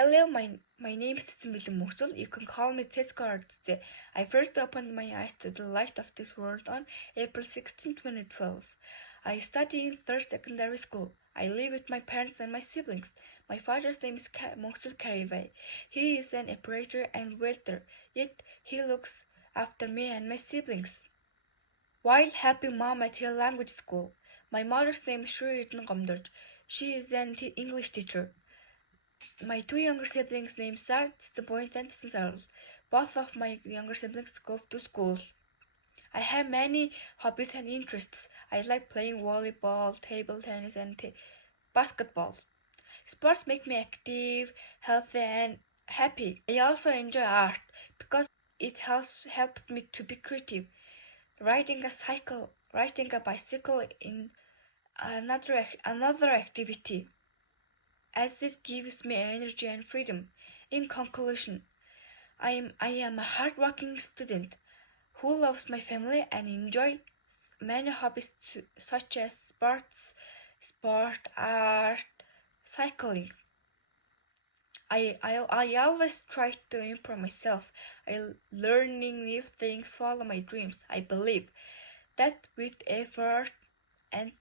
Hello, my name is Cecilia Mosul. You can call me Tescartse. I first opened my eyes to the light of this world on April 16, 2012. I study in third secondary school. I live with my parents and my siblings. My father's name is Mosul Karivay. He is an operator and welder, yet he looks after me and my siblings while helping mom at her language school. My mother's name is Shuritan Qamdurj. She is an English teacher. My two younger siblings' names are Point and Charles. Both of my younger siblings go to school. I have many hobbies and interests. I like playing volleyball, table tennis, and basketball. Sports make me active, healthy, and happy. I also enjoy art because it helps me to be creative. Riding a bicycle in another activity, as it gives me energy and freedom. In conclusion, I am a hardworking student who loves my family and enjoy many hobbies such as art, cycling. I always try to improve myself. Learning new things, follow my dreams. I believe that with effort and